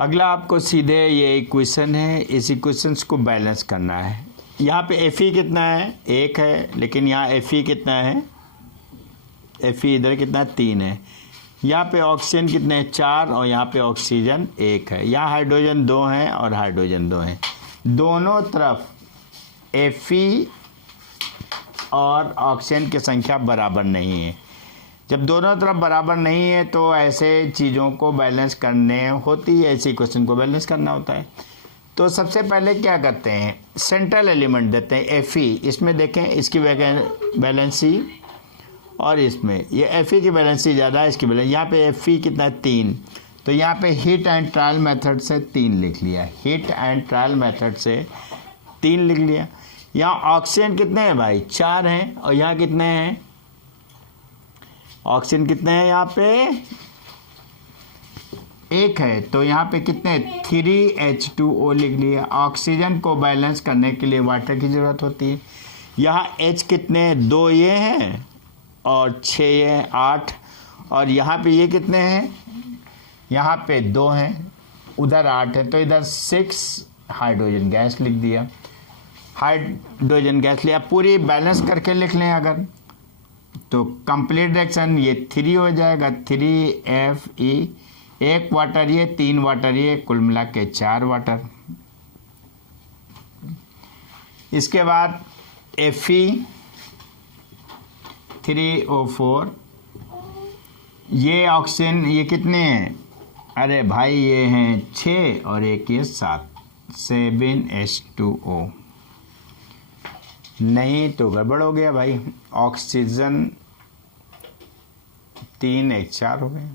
अगला आपको सीधे ये इक्वेशन है, इस इक्वेशंस को बैलेंस करना है। यहाँ पे Fe कितना है, 1 है, लेकिन यहाँ Fe कितना है, Fe इधर कितना है, 3 है। यहाँ पे ऑक्सीजन कितने हैं, 4, और यहाँ पे ऑक्सीजन 1 है। यहाँ हाइड्रोजन 2 हैं और हाइड्रोजन 2 हैं। दोनों तरफ Fe और ऑक्सीजन की संख्या बराबर नहीं है। जब दोनों तरफ बराबर नहीं है तो ऐसे चीज़ों को बैलेंस करने होती है, ऐसे क्वेश्चन को बैलेंस करना होता है। तो सबसे पहले क्या करते हैं, सेंट्रल एलिमेंट देते हैं Fe। इसमें देखें इसकी बैलेंसी और इसमें ये Fe की बैलेंसी ज़्यादा है, इसकी बैलेंस यहाँ पे Fe कितना है, 3। तो यहाँ पे हीट एंड ट्रायल मेथड से 3 लिख लिया, हीट एंड ट्रायल मेथड से 3 लिख लिया। यहाँ ऑक्सीजन कितने हैं भाई, 4 हैं, और यहाँ कितने हैं, ऑक्सीजन कितने हैं, यहाँ पे 1 है। तो यहाँ पे कितने, 3H2O लिख लिया। ऑक्सीजन को बैलेंस करने के लिए वाटर की ज़रूरत होती है। यहाँ H कितने, 2 ये हैं और 6 ये हैं, 8। और यहाँ पे ये कितने हैं, यहाँ पे 2 हैं, उधर 8 है, तो इधर 6 हाइड्रोजन गैस लिख दिया। हाइड्रोजन गैस लिया, पूरी बैलेंस करके लिख लें अगर, तो कंप्लीट रिएक्शन ये 3 हो जाएगा, 3Fe, 1 वाटर ये, 3 वाटर ये, कुल मिला के 4 वाटर। इसके बाद Fe 3O4, ये ऑक्सीजन ये कितने हैं, अरे भाई ये हैं 6 और एक ये 7, 7H2O। नहीं तो गड़बड़ हो गया भाई, ऑक्सीजन 3H4 हो गए।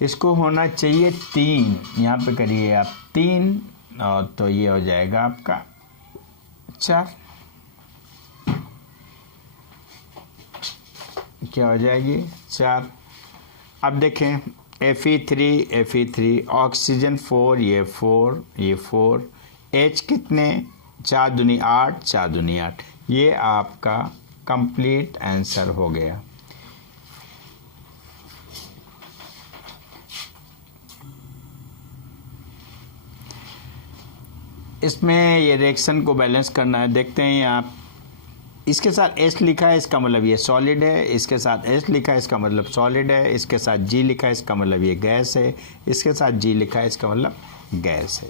इसको होना चाहिए 3, यहाँ पे करिए आप 3, और तो ये हो जाएगा आपका 4। क्या हो जाएगी, 4। अब देखें Fe3, ऑक्सीजन 4, ये 4, ये 4, H कितने, 4 दूनी 8, 4 दूनी 8। ये आपका कंप्लीट आंसर हो गया। इसमें ये रिएक्शन को बैलेंस करना है। देखते हैं आप, इसके साथ S लिखा है इसका मतलब ये सॉलिड है, इसके साथ S लिखा है इसका मतलब सॉलिड है, इसके साथ G लिखा है इसका मतलब ये गैस है, इसके साथ G लिखा है इसका मतलब गैस है।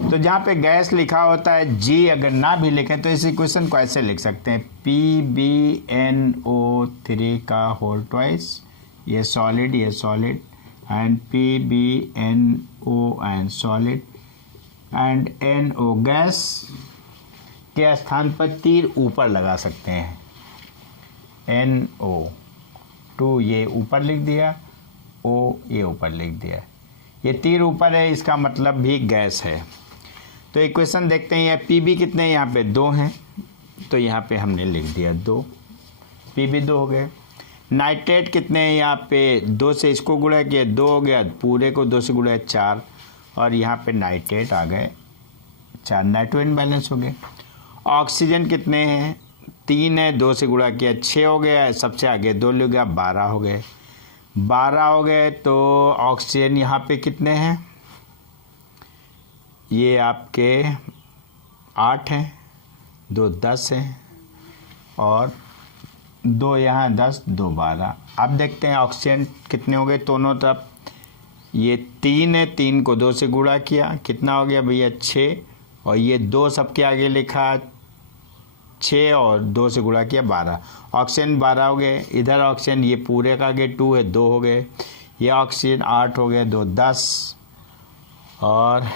तो जहाँ पे गैस लिखा होता है, G अगर ना भी लिखें तो इस इक्वेशन को ऐसे लिख सकते हैं, PbNO3 का होल ट्वाइस, ये solid and PbNO and solid and NO gas के स्थान पर तीर ऊपर लगा सकते हैं, NO2 ये ऊपर लिख दिया, O ये ऊपर लिख दिया। ये तीर ऊपर है, इसका मतलब भी गैस है। तो इक्वेशन देखते हैं, ये Pb कितने हैं, यहाँ पे 2 हैं, तो यहाँ पे हमने लिख दिया 2, Pb 2 हो गए। नाइट्रेट कितने हैं, यहाँ पे 2 से इसको गुणा किया 2 हो गया, पूरे को 2 से गुणा 4, और यहाँ पे नाइट्रेट आ गए 4, नाइट्रोजन बैलेंस हो गए। ऑक्सीजन कितने हैं, 3 है, 2 से गुणा किया 6 हो गया, सबसे आगे 2 ले गया, 12 हो गए। 12 हो गए तो ऑक्सीजन यहाँ पे कितने हैं, ये आपके 8 हैं, 2 10 हैं, और 2 यहाँ 10, 2 12। अब देखते हैं ऑक्सीजन कितने हो गए दोनों तरफ, ये 3 है, 3 को 2 से गुणा किया, कितना हो गया भैया 6, और ये 2 सबके आगे लिखा 6 और 2 से गुणा किया 12, ऑक्सीजन 12 हो गए। इधर ऑक्सीजन ये पूरे का आगे 2 है, 2 हो गए। ये ऑक्सीजन 8 हो गए, 2 10, और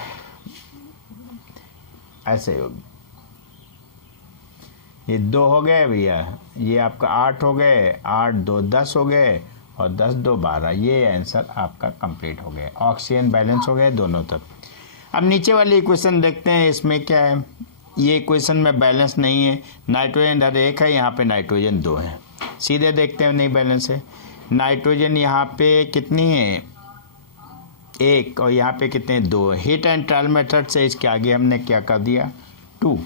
ऐसे हो, ये 2 हो गए भैया, ये आपका 8 हो गए, 8 2 10 हो गए, और 10 2 12। ये आंसर आपका कंप्लीट हो गया, ऑक्सीजन बैलेंस हो गए दोनों तरफ। अब नीचे वाली इक्वेशन देखते हैं, इसमें क्या है, ये इक्वेशन में बैलेंस नहीं है, नाइट्रोजन इधर 1 है, यहाँ पे नाइट्रोजन 2 है। सीधे देखते हैं नहीं बैलेंस है, नाइट्रोजन यहाँ पे कितनी है 1, और यहाँ पे कितने 2 है। हीट एंड ट्रायल मेथड से इसके आगे हमने क्या कर दिया 2।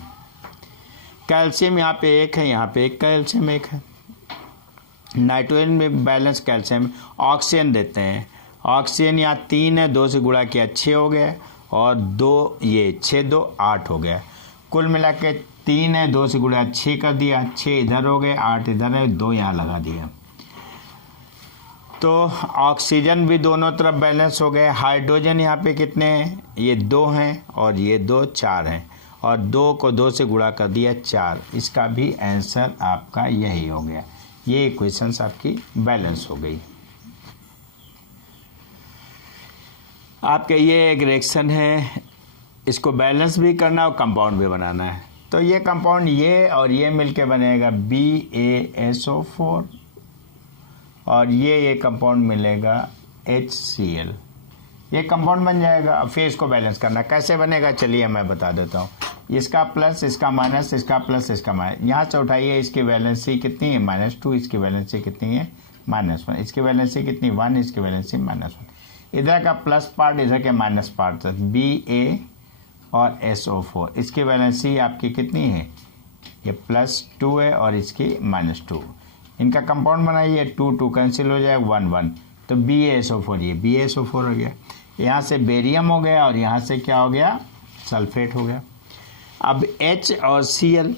कैल्शियम यहाँ पे 1 है, यहाँ पे 1 कैल्शियम 1 है, नाइट्रोजन में बैलेंस कैल्शियम, ऑक्सीजन देते हैं। ऑक्सीजन यहाँ 3 है, 2 से गुणा किया 6 हो गया, और 2 ये 6 2 8 हो गया। कुल मिला के 3 है, 2 से गुणा 6 कर दिया, 6 इधर हो गए, 8 इधर है, 2 यहाँ लगा दिया। तो ऑक्सीजन भी दोनों तरफ बैलेंस हो गए। हाइड्रोजन यहाँ पे कितने हैं, ये 2 हैं, और ये 2 4 हैं, और 2 को 2 से गुणा कर दिया 4। इसका भी आंसर आपका यही हो गया। ये इक्वेशंस आपकी बैलेंस हो गई। आपके ये एक रिएक्शन है, इसको बैलेंस भी करना और कंपाउंड भी बनाना है। तो ये कंपाउंड ये और ये मिलके बनेगा BaSO4, और ये कंपाउंड मिलेगा HCl। ये कंपाउंड बन जाएगा। फिर इसको बैलेंस करना कैसे बनेगा, चलिए मैं बता देता हूँ। इसका प्लस, इसका माइनस, इसका प्लस, इसका माइनस, यहाँ से उठाइए। इसकी वैलेंसी कितनी है, -2, इसकी वैलेंसी कितनी है, -1, इसकी वैलेंसी कितनी 1, इसकी वैलेंसी -1। इधर का प्लस पार्ट, इधर के माइनस पार्ट तक, Ba और SO4, इसकी वैलेंसी आपकी कितनी है, ये +2 है, और इसकी -2। इनका कंपाउंड बनाइए, 2 2 कैंसिल हो जाएगा, 1 1, तो BaSO4, ये BaSO4 हो गया। यहाँ से बेरियम हो गया, और यहाँ से क्या हो गया, सल्फेट हो गया। अब H और Cl,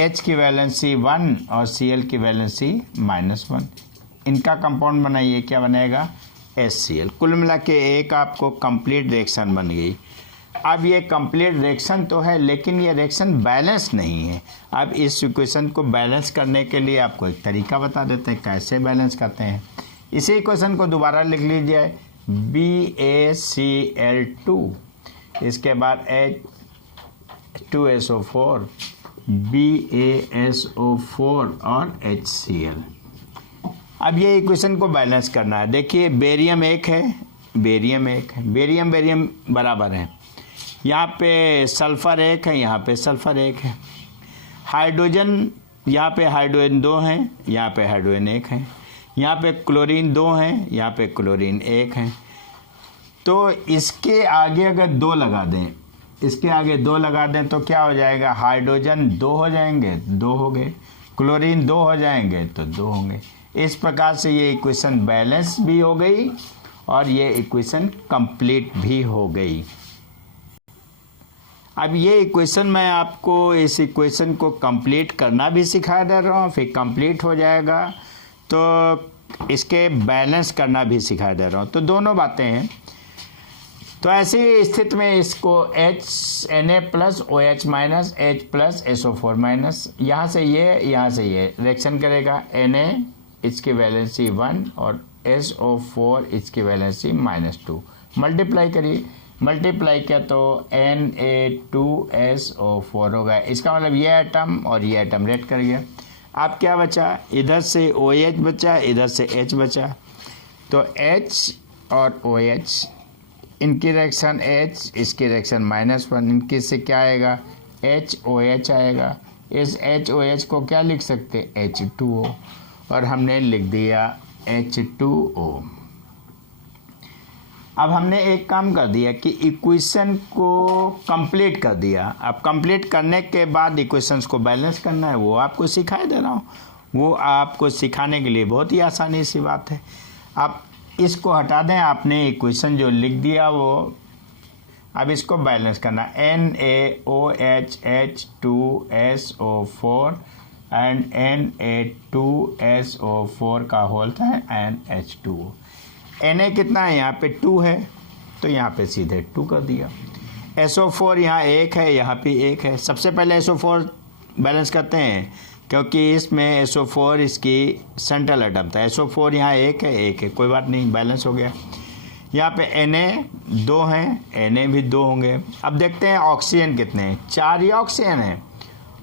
H की वैलेंसी 1 और Cl की वैलेंसी -1, इनका कंपाउंड बनाइए, क्या बनेगा, HCl। कुल मिला के एक आपको कंप्लीट रिएक्शन बन गई। अब ये कंप्लीट रिएक्शन तो है, लेकिन ये रिएक्शन बैलेंस नहीं है। अब इस इक्वेशन को बैलेंस करने के लिए आपको एक तरीका बता देते हैं कैसे बैलेंस करते हैं। इसी इक्वेशन को दोबारा लिख लीजिए, BaCl2, इसके बाद H2SO4, BaSO4 और HCl। अब ये इक्वेशन को बैलेंस करना है। देखिए बेरियम 1 है, बेरियम 1 है, बेरियम बेरियम बराबर है। यहाँ पे सल्फ़र 1 है, यहाँ पे सल्फ़र 1 है। हाइड्रोजन, यहाँ पे हाइड्रोजन 2 हैं, यहाँ पे हाइड्रोजन 1 है। यहाँ पे क्लोरीन 2 हैं, यहाँ पे क्लोरीन 1 है। तो इसके आगे अगर 2 लगा दें, इसके आगे 2 लगा दें तो क्या हो जाएगा, हाइड्रोजन 2 हो जाएंगे, 2 हो गए, क्लोरीन 2 हो जाएंगे तो 2 होंगे। इस प्रकार से ये इक्वेशन बैलेंस भी हो गई और ये इक्वेशन कंप्लीट भी हो गई। अब ये इक्वेशन मैं आपको इस इक्वेशन को कंप्लीट करना भी सिखा दे रहा हूँ, फिर कंप्लीट हो जाएगा तो इसके बैलेंस करना भी सिखा दे रहा हूँ, तो दोनों बातें हैं। तो ऐसी स्थिति में इसको Na plus OH minus H plus SO4 minus, यहाँ से ये रिएक्शन करेगा। Na इसकी वैलेंसी 1 और SO4 इसकी वैलेंसी -2। मल्टीप्लाई करिए, मल्टीप्लाई किया तो Na2SO4 होगा। इसका मतलब ये एटम और ये एटम रेड कर गया। अब क्या बचा, इधर से OH बचा, इधर से H बचा, तो H और OH इनकी रिएक्शन H, इसकी रिएक्शन -1, इनकी से क्या आएगा, HOH आएगा। इस HOH को क्या लिख सकते, H2O, और हमने लिख दिया H2O। अब हमने एक काम कर दिया कि इक्वेशन को कंप्लीट कर दिया। अब कंप्लीट करने के बाद इक्वेशंस को बैलेंस करना है, वो आपको सिखाई दे रहा हूँ। वो आपको सिखाने के लिए बहुत ही आसानी सी बात है। आप इसको हटा दें, आपने इक्वेशन जो लिख दिया वो, अब इसको बैलेंस करना। NaOH H2SO4 एंड Na2SO4 का होल था एंड H2O। Na कितना है, यहाँ पे 2 है तो यहाँ पे सीधे 2 कर दिया। SO4 यहाँ 1 है, यहाँ पे 1 है। सबसे पहले SO4 बैलेंस करते हैं क्योंकि इसमें SO4 इसकी सेंट्रल एटम था। SO4 यहाँ 1 है, कोई बात नहीं, बैलेंस हो गया। यहाँ पे Na 2 हैं, Na भी 2 होंगे। अब देखते हैं ऑक्सीजन कितने हैं, 4 ही ऑक्सीजन है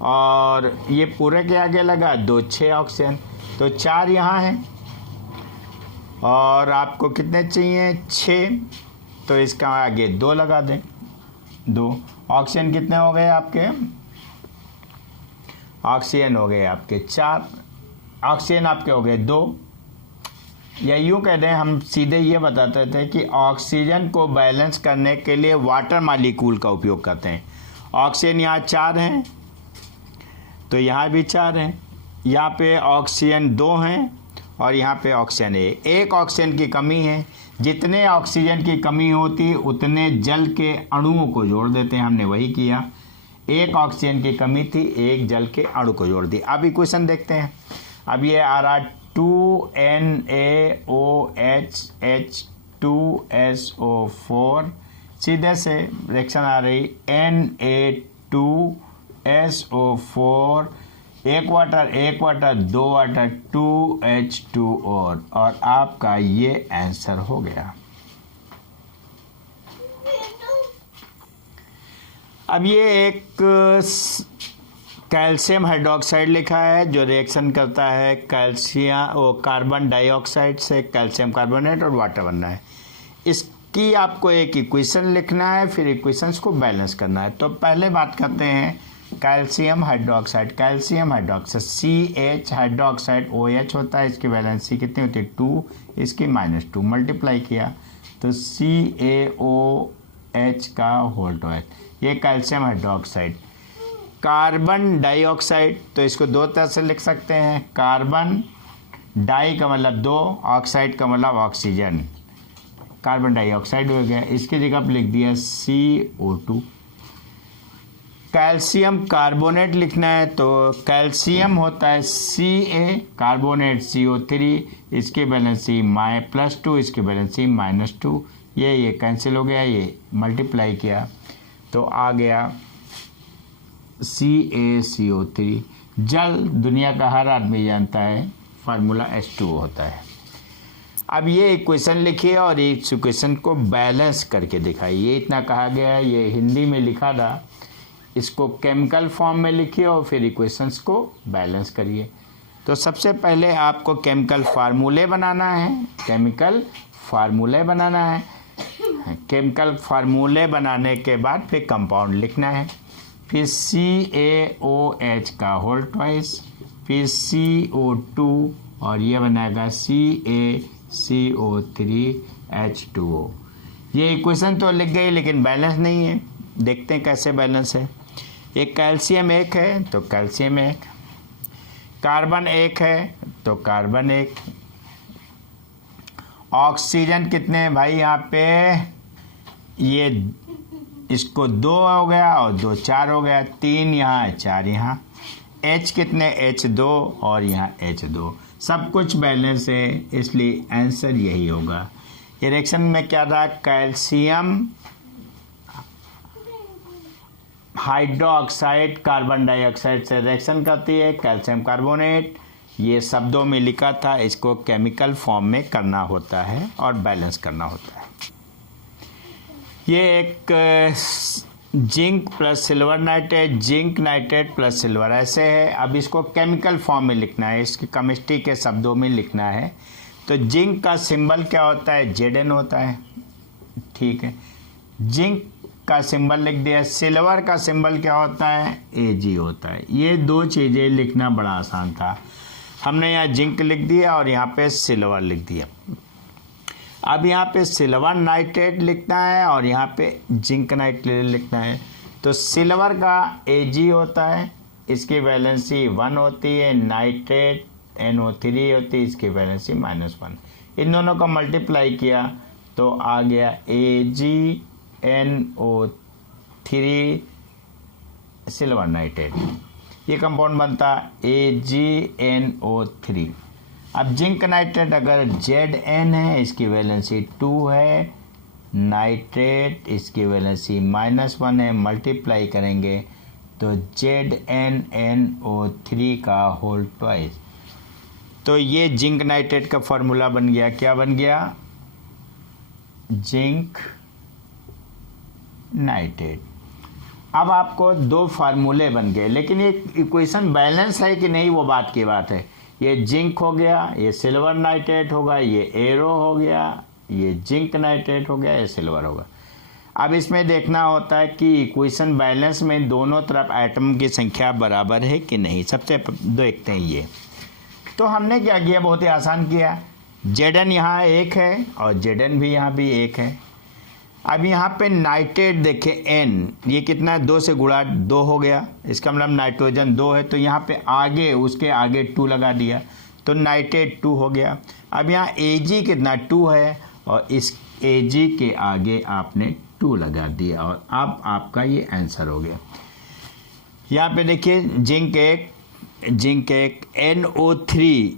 और ये पूरे के आगे लगा 2 6 ऑक्सीजन, तो 4 यहाँ हैं और आपको कितने चाहिए, 6, तो इसका आगे 2 लगा दें, 2। ऑक्सीजन कितने हो गए आपके, ऑक्सीजन हो गए आपके 4, ऑक्सीजन आपके हो गए 2। या यूँ कह दें, हम सीधे ये बताते थे कि ऑक्सीजन को बैलेंस करने के लिए वाटर मॉलिक्यूल का उपयोग करते हैं। ऑक्सीजन यहाँ 4 हैं तो यहाँ भी 4 हैं, यहाँ पे ऑक्सीजन 2 हैं और यहाँ पे ऑक्सीजन एक ऑक्सीजन की कमी है। जितने ऑक्सीजन की कमी होती उतने जल के अणुओं को जोड़ देते हैं, हमने वही किया। एक ऑक्सीजन की कमी थी, एक जल के अणु को जोड़ दिया। अब इक्वेशन देखते हैं। अब ये आ रहा 2NaOH सीधे से रिएक्शन आ रही Na2SO4, एक वाटर 2 वाटर 2H2O और आपका ये आंसर हो गया। अब ये एक कैल्शियम हाइड्रोक्साइड लिखा है जो रिएक्शन करता है कार्बन डाइऑक्साइड से कैल्शियम कार्बोनेट और वाटर बनना है। इसकी आपको एक इक्वेशन लिखना है, फिर इक्वेशंस को बैलेंस करना है। तो पहले बात करते हैं calcium hydroxide. CH hydroxide OH होता है, इसकी वैलेंसी कितनी होती है 2, इसकी -2 मल्टीप्लाई किया तो CaOH का होल ट्वाइस, ये कैल्शियम हाइड्रोक्साइड। कार्बन डाइऑक्साइड, तो इसको दो तरह से लिख सकते हैं। कार्बन डाई का मतलब 2, ऑक्साइड का मतलब ऑक्सीजन, कार्बन डाइऑक्साइड हो गया। इसकी जगह पर लिख दिया CO2। कैल्शियम कार्बोनेट लिखना है तो कैल्शियम होता है Ca, कार्बोनेट CO3, इसकी वैलेंसी +2, इसकी वैलेंसी -2। ये कैंसिल हो गया, ये मल्टीप्लाई किया तो आ गया CaCO3। जल दुनिया का हर आदमी जानता है, फार्मूला H2O होता है। अब ये इक्वेशन लिखिए और इस इक्वेशन को बैलेंस करके दिखाइए। ये इतना कहा गया है, ये हिंदी में लिखा था, इसको केमिकल फॉर्म में लिखिए और फिर इक्वेशंस को बैलेंस करिए। तो सबसे पहले आपको केमिकल फार्मूले बनाना है। केमिकल फार्मूले बनाने के बाद फिर कंपाउंड लिखना है, फिर CaOH का होल ट्वाइस, फिर CO2 और ये बनाएगा CaCO3H2O। ये इक्वेशन तो लिख गई लेकिन बैलेंस नहीं है। देखते हैं कैसे बैलेंस है। एक कैल्शियम 1 है तो कैल्शियम 1, कार्बन 1 है तो कार्बन 1, ऑक्सीजन कितने हैं भाई यहाँ पे, ये इसको 2 हो गया और 2 4 हो गया, 3 यहाँ है 4 यहाँ। H कितने, H2 और यहाँ H2, सब कुछ बैलेंस है, इसलिए आंसर यही होगा। ये रिएक्शन में क्या रहा, कैल्शियम हाइड्रोक्साइड कार्बन डाइऑक्साइड से रिएक्शन करती है, कैल्शियम कार्बोनेट, ये शब्दों में लिखा था, इसको केमिकल फॉर्म में करना होता है और बैलेंस करना होता है। ये एक zinc plus silver nitrate, zinc nitrate plus silver ऐसे है। अब इसको केमिकल फॉर्म में लिखना है, इसकी केमिस्ट्री के शब्दों में लिखना है। तो जिंक का सिंबल क्या होता है, Zn होता है, ठीक है, जिंक का सिंबल लिख दिया। सिल्वर का सिंबल क्या होता है, Ag होता है। ये दो चीज़ें लिखना बड़ा आसान था, हमने यहाँ जिंक लिख दिया और यहाँ पे सिल्वर लिख दिया। अब यहाँ पे सिल्वर नाइट्रेट लिखना है और यहाँ पे जिंक नाइट्रेट लिखना है। तो सिल्वर का Ag होता है, इसकी वैलेंसी 1 होती है, नाइट्रेट NO3 होती है, इसकी वैलेंसी -1। इन दोनों का मल्टीप्लाई किया तो आ गया AgNO3 सिल्वर नाइट्रेट, ये कंपाउंड बनता AgNO3। अब जिंक नाइट्रेट अगर Zn है, इसकी वैलेंसी 2 है, नाइट्रेट इसकी वैलेंसी -1 है, मल्टीप्लाई करेंगे तो ZnNO3 का होल ट्वाइस। तो ये जिंक नाइट्रेट का फॉर्मूला बन गया। क्या बन गया, जिंक नाइट्रेट। अब आपको दो फार्मूले बन गए, लेकिन ये इक्वेशन बैलेंस है कि नहीं वो बात की बात है। ये जिंक हो गया, ये सिल्वर नाइट्रेट होगा, ये एरो हो गया, ये जिंक नाइट्रेट हो गया, ये सिल्वर होगा। अब इसमें देखना होता है कि इक्वेशन बैलेंस में दोनों तरफ एटम की संख्या बराबर है कि नहीं। सबसे देखते हैं ये। तो हमने क्या किया, बहुत ही आसान किया। Zn यहाँ 1 है और Zn भी यहाँ भी 1 है। अब यहाँ पे नाइट्रेट देखें N, ये कितना है 2 से गुणा 2 हो गया, इसका मतलब नाइट्रोजन 2 है, तो यहाँ पे आगे उसके आगे 2 लगा दिया तो नाइट्रेट 2 हो गया। अब यहाँ Ag कितना 2 है और इस Ag के आगे आपने 2 लगा दिया और अब आपका ये आंसर हो गया। यहाँ पे देखिए जिंक एक NO3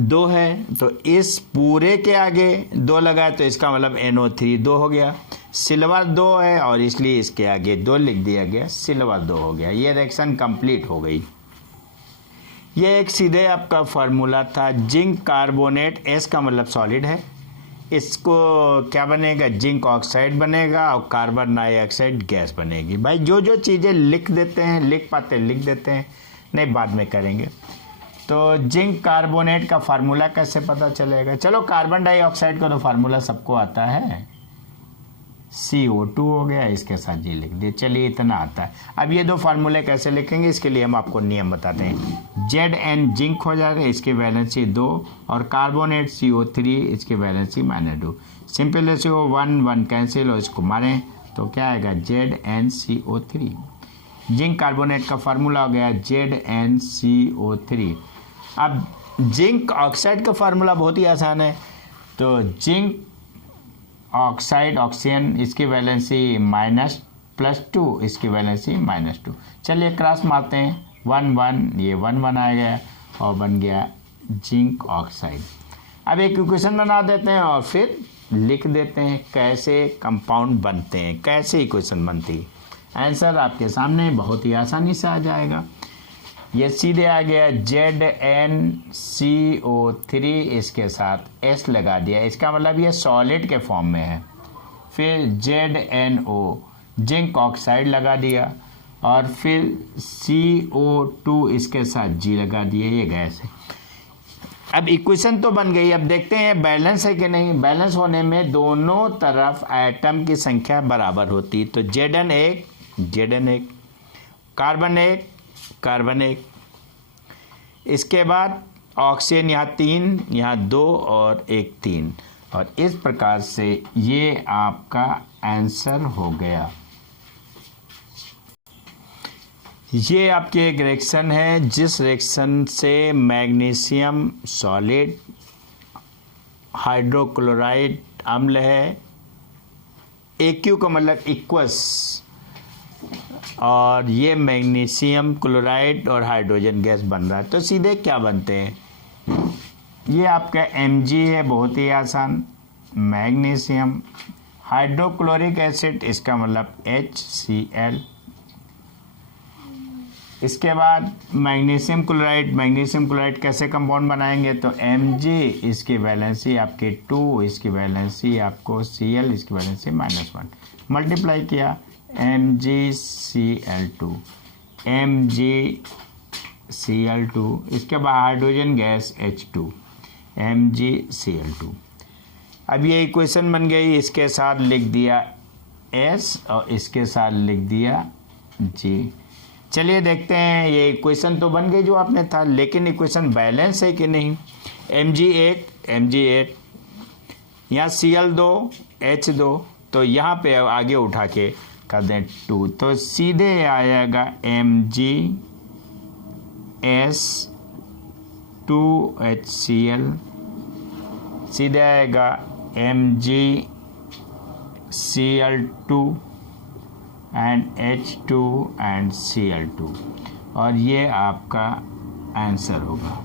2 है तो इस पूरे के आगे 2 लगाए तो इसका मतलब NO3 2 हो गया। सिल्वर 2 है और इसलिए इसके आगे 2 लिख दिया गया, सिल्वर 2 हो गया। ये रिएक्शन कंप्लीट हो गई। ये एक सीधे आपका फार्मूला था। जिंक कार्बोनेट, S का मतलब सॉलिड है, इसको क्या बनेगा, जिंक ऑक्साइड बनेगा और कार्बन डाइऑक्साइड गैस बनेगी। भाई जो जो चीज़ें लिख देते हैं, लिख पाते लिख देते हैं, नहीं बाद में करेंगे। तो जिंक कार्बोनेट का फार्मूला कैसे पता चलेगा? चलो कार्बन डाइऑक्साइड का तो फार्मूला सबको आता है, CO2 हो गया, इसके साथ जी लिख दिए। चलिए इतना आता है। अब ये दो फार्मूले कैसे लिखेंगे इसके लिए हम आपको नियम बताते हैं। Zn जिंक हो जाएगा, इसकी वैलेंसी 2 और कार्बोनेट CO3 इसकी वैलेंसी -2। सिंपल से 1 1 कैंसिल और इसको मारें तो क्या आएगा ZnCO3। जिंक कार्बोनेट का फार्मूला हो गया ZnCO3। अब जिंक ऑक्साइड का फार्मूला बहुत ही आसान है। तो जिंक ऑक्साइड ऑक्सीजन, इसकी वैलेंसी -+2, इसकी वैलेंसी -2। चलिए क्रॉस मारते हैं, 1 1, ये 1 1 आ गया और बन गया जिंक ऑक्साइड। अब एक इक्वेशन बना देते हैं और फिर लिख देते हैं कैसे कंपाउंड बनते हैं, कैसे इक्वेशन बनती है। आंसर आपके सामने बहुत ही आसानी से आ जाएगा। ये सीधे आ गया ZnCO3, इसके साथ S लगा दिया, इसका मतलब ये सॉलिड के फॉर्म में है। फिर ZnO जिंक ऑक्साइड लगा दिया और फिर CO2 इसके साथ G लगा दिया, ये गैस है। अब इक्वेशन तो बन गई। अब देखते हैं बैलेंस है कि नहीं। बैलेंस होने में दोनों तरफ एटम की संख्या बराबर होती। तो Zn 1 कार्बन 1, इसके बाद ऑक्सीजन यहाँ 3, यहाँ 2 और 1 3, और इस प्रकार से ये आपका आंसर हो गया। ये आपकी एक रिएक्शन है जिस रिएक्शन से मैग्नीशियम सॉलिड, हाइड्रोक्लोराइड अम्ल है, AQ का मतलब इक्वस, और ये मैग्नीशियम क्लोराइड और हाइड्रोजन गैस बन रहा है। तो सीधे क्या बनते हैं, ये आपका Mg है, बहुत ही आसान, मैग्नीशियम हाइड्रोक्लोरिक एसिड, इसका मतलब HCl। इसके बाद मैग्नीशियम क्लोराइड कैसे कंपाउंड बनाएंगे, तो Mg, इसकी वैलेंसी आपके 2, इसकी वैलेंसी आपको Cl, इसकी वैलेंसी -1, मल्टीप्लाई किया MgCl2, इसके बाद हाइड्रोजन गैस H2, MgCl2। अब ये इक्वेशन बन गई, इसके साथ लिख दिया S और इसके साथ लिख दिया G। चलिए देखते हैं, ये इक्वेशन तो बन गई जो आपने था, लेकिन इक्वेशन बैलेंस है कि नहीं। Mg8, यहाँ Cl2 H2, तो यहाँ पे आगे उठा के कर दें 2, तो सीधे आएगा MgS2HCl, सीधे आएगा MgCl2 and H2 and Cl2, और ये आपका आंसर होगा।